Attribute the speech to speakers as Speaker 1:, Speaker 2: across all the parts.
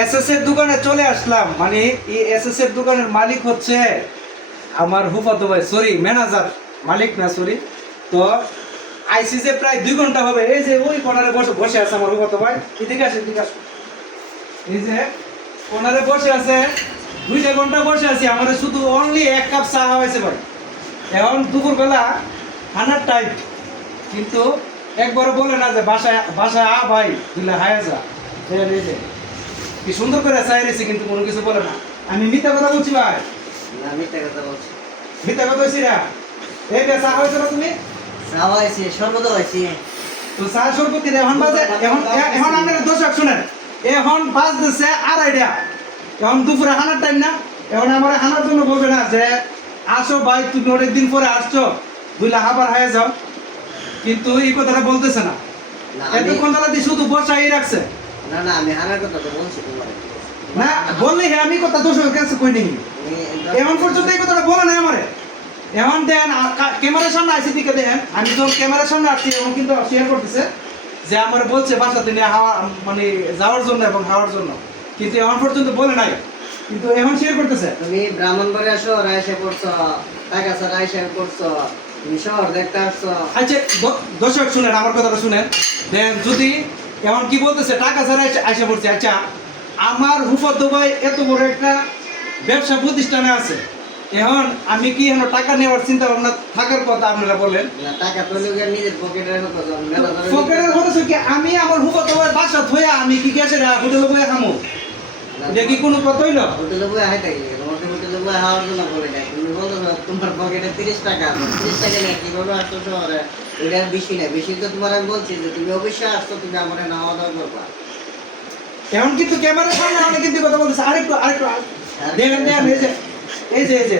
Speaker 1: SS এর দোকানে চলে আসলাম। মানে এই এসএস এর দোকানের মালিক হচ্ছে আমার হুফাতো ভাই সরি ম্যানেজার মালিক না সরি তো আইসি যে প্রায় দুই ঘণ্টা হবে। এই যে ওই কর্নারে বসে বসে আছে আমার হুফাতো ভাই। এদিকে আসে এদিকে আসে এই যে কর্নারে বসে আছে, দুইটা ঘণ্টা বসে আছি। আমাদের শুধু অনলি এক কাপ চা হয়েছে ভাই। এখন দুপুরবেলা হানার টাইম কিন্তু একবার বলে না যে বাসায় বাসায় আ ভাই দিলে হায়া যা, এই যে। কি সুন্দর করে চাই রেছে কিন্তু কোনো কিছু বলে না। আমি মিথ্যা কথা বলছি ভাই।
Speaker 2: না মিথ্যা কথা বলছি।
Speaker 1: মিথ্যা কথা বলছি না? এই বে চা হয়েছে না তুমি?
Speaker 2: চাওয়া হয়েছে সর্বদা হয়েছে
Speaker 1: তো চা সরবতি এখন বাজে? এখন এখন আপনার দর্শক শুনেন এখন বাজতেছে আড়াইটা। এখন দুপুরে হানার টাইম না? এখন আমার হানার জন্য বলবে না যে আসো ভাই তুমি অনেক দিন পরে আসছো। বুঝলে আবার হয়ে যাও। কিন্তু এই কথাটা বলতেছে না। এতক্ষণ তারা শুধু বসাই রাখছে।
Speaker 2: না না আমি হারার কথা তো বলছি তোমার।
Speaker 1: না বললে হ্যাঁ আমি কথা দর্শকের কাছে কই নেই এখন পর্যন্ত এই কথাটা বলে নাই আমারে। এখন দেন ক্যামেরার সামনে আইসি দিকে দেখেন আমি যখন ক্যামেরার সামনে আসছি এখন কিন্তু শেয়ার করতেছে যে আমার বলছে বাসাতে নিয়ে হাওয়া মানে যাওয়ার জন্য এবং হাওয়ার জন্য। কিন্তু এখন পর্যন্ত বলে নাই কিন্তু এখন শেয়ার করতেছে।
Speaker 2: তুমি ব্রাহ্মণবাড়ি আসো রায়সে পড়ছো টাকা ছাড়া রায়সে করছ তুমি শহর দেখতে আসছো।
Speaker 1: আচ্ছা দর্শক শুনেন আমার কথাটা শুনেন। দেন যদি এখন কি বলতেছে? টাকা ছাড়া আইসা পড়ছে। আচ্ছা আমার হুফত দুবাই এত বড় একটা ব্যবসা প্রতিষ্ঠানে আছে। এখন আমি কি এখন টাকা নেওয়ার চিন্তা ভাবনা থাকার কথা আপনারা বলেন?
Speaker 2: টাকা তো নিজের পকেটে রাখো তো মেলা ধরে
Speaker 1: ফকেরের হচ্ছে কি আমি আমার হুফত দুবাই বাসা থইয়া আমি কি গেছে হোটেলে বয়ে খামো? এটা কি কোনো কথা হইল
Speaker 2: হোটেলে বয়ে হাই থাকি বয়ে জন্য বলে দেয় তুমি বলতো তোমার পকেটে তিরিশ টাকা তিরিশ টাকা নিয়ে কীভাবে আসছো শহরে? ওইটা বেশি না। বেশি তো তোমার আমি বলছি যে তুমি অবশ্যই আসছো তুমি আমার নাওয়া দাওয়া করবা।
Speaker 1: এখন কিন্তু ক্যামেরার সামনে অনেক কিন্তু কথা বলতেছে। আরেকটু আরেকটু দেখেন দেখেন এই যে এই যে এই যে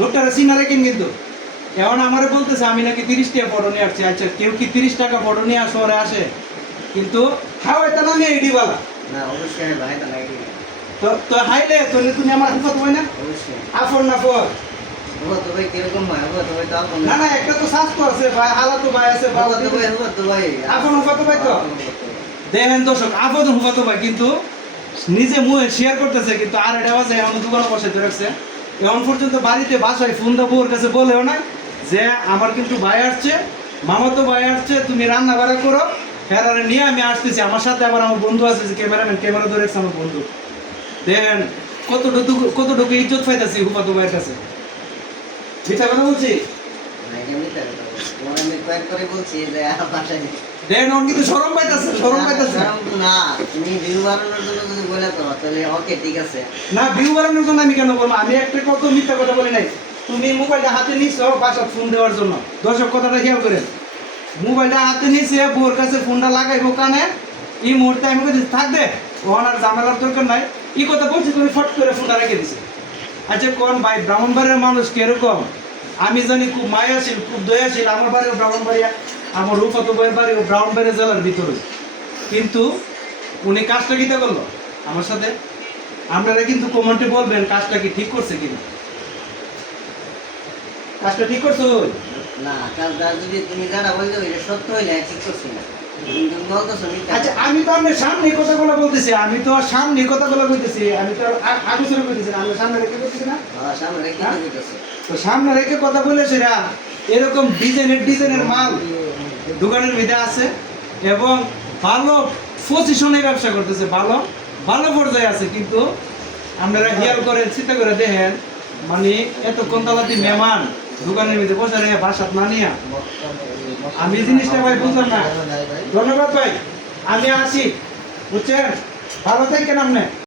Speaker 1: লোকটারা সিনা রাখেন কিন্তু। এখন আমারে বলতেছে আমি নাকি তিরিশ টাকা ফটো নিয়ে আসছি। আচ্ছা কেউ কি তিরিশ টাকা ফটো নিয়ে শহরে আসে? কিন্তু হ্যাঁ এটা নামে এডিওয়ালা
Speaker 2: না অবশ্যই আমি ভাই তা লাগে
Speaker 1: তো তো হাইলে তো তুমি আমার হয় না? আফর না না। না একটা তো ভাই তো ভাই আছে বাবা
Speaker 2: তো ভাই তো। ভাই।
Speaker 1: আপন হুফত ভাই তো। দেখেন দর্শক হুফাতো ভাই কিন্তু নিজে মুহে শেয়ার করতেছে কিন্তু আর এটা আছে এখন দোকানে বসাইতে রাখছে। এখন পর্যন্ত বাড়িতে বাসায় ফোন দা বউর কাছে বলেও না যে আমার কিন্তু ভাই আসছে মামা তো ভাই আসছে তুমি রান্না বাড়া করো ফেরারে নিয়ে আমি আসতেছি আমার সাথে আবার আমার বন্ধু আছে যে ক্যামেরাম্যান ক্যামেরা ধরে রাখছে আমার বন্ধু। দেখেন কতটুকু কতটুকু ইজ্জত পাইতেছি হুফাতো ভাইয়ের কাছে? মিথ্যা কথা বলছি?
Speaker 2: ভাই তোমার আমি কয়েক করে বলছি যে বাসায়
Speaker 1: দেখেন ওর কিন্তু সরম পাইতেছে সরম পাইতেছে।
Speaker 2: না তুমি ভিউ বাড়ানোর জন্য যদি বলে তো তাহলে ওকে ঠিক আছে।
Speaker 1: না ভিউ বাড়ানোর জন্য আমি কেন বলব? আমি একটা কত মিথ্যা কথা বলি নাই। তুমি মোবাইলটা হাতে নিছো বাসা ফোন দেওয়ার জন্য। দর্শক কথাটা খেয়াল করেন। মোবাইলটা হাতে নিছে বোর কাছে ফোনটা লাগাইবো কানে। এই মুহূর্তে আমি থাক দে ওখান আর ঝামেলার দরকার নাই। এই কথা বলছি, তুমি ফট করে ফোনটা রেখে দিছে। আচ্ছা কোন ভাই, ব্রাহ্মণবাড়ির মানুষ কীরকম? আমি জানি খুব মায়াশীল খুব দয়াশীল আমার বাড়িও ব্রাহ্মণবাড়িয়া আমার রূপত বইয়ের বাড়িও ব্রাহ্মণবাড়িয়া জেলার ভিতরে। কিন্তু উনি কাজটা কিতা করল? আমার সাথে? আপনারা কিন্তু কমেন্টে বলবেন কাজটা কি ঠিক করছে কিনা। কাজটা ঠিক করছ?
Speaker 2: না তার যদি তুমি যারা বললে এটা সত্য হইলে ঠিক করছি না।
Speaker 1: আচ্ছা আমি তো আপনার সামনে কথাগুলো বলতেছি আমি তো সামনে কথাগুলো বলতেছি আমি তো আ- আগে শুরু করতেছি না, আমি সামনে রেখে বলতেছি না।
Speaker 2: হ্যাঁ,
Speaker 1: হ্যাঁ? তো সামনে রেখে কথা বলেছি না এরকম ডিজাইনের ডিজাইনের মাল দোকানের ভিতরে আছে এবং ভালো পজিশনে ব্যবসা করতেছে ভালো ভালো পর্যায়ে আছে কিন্তু আপনারা খেয়াল করেন চিন্তা করে দেখেন মানে এত কন্তালাতি মেহমান দোকানের ভিতরে বসে রেখে বাসাত না নিয়া। আমি জিনিসটা ভাই বুঝলাম না। ধন্যবাদ ভাই। আমি আসি বুঝছেন? ভালো থাকেন আপনি।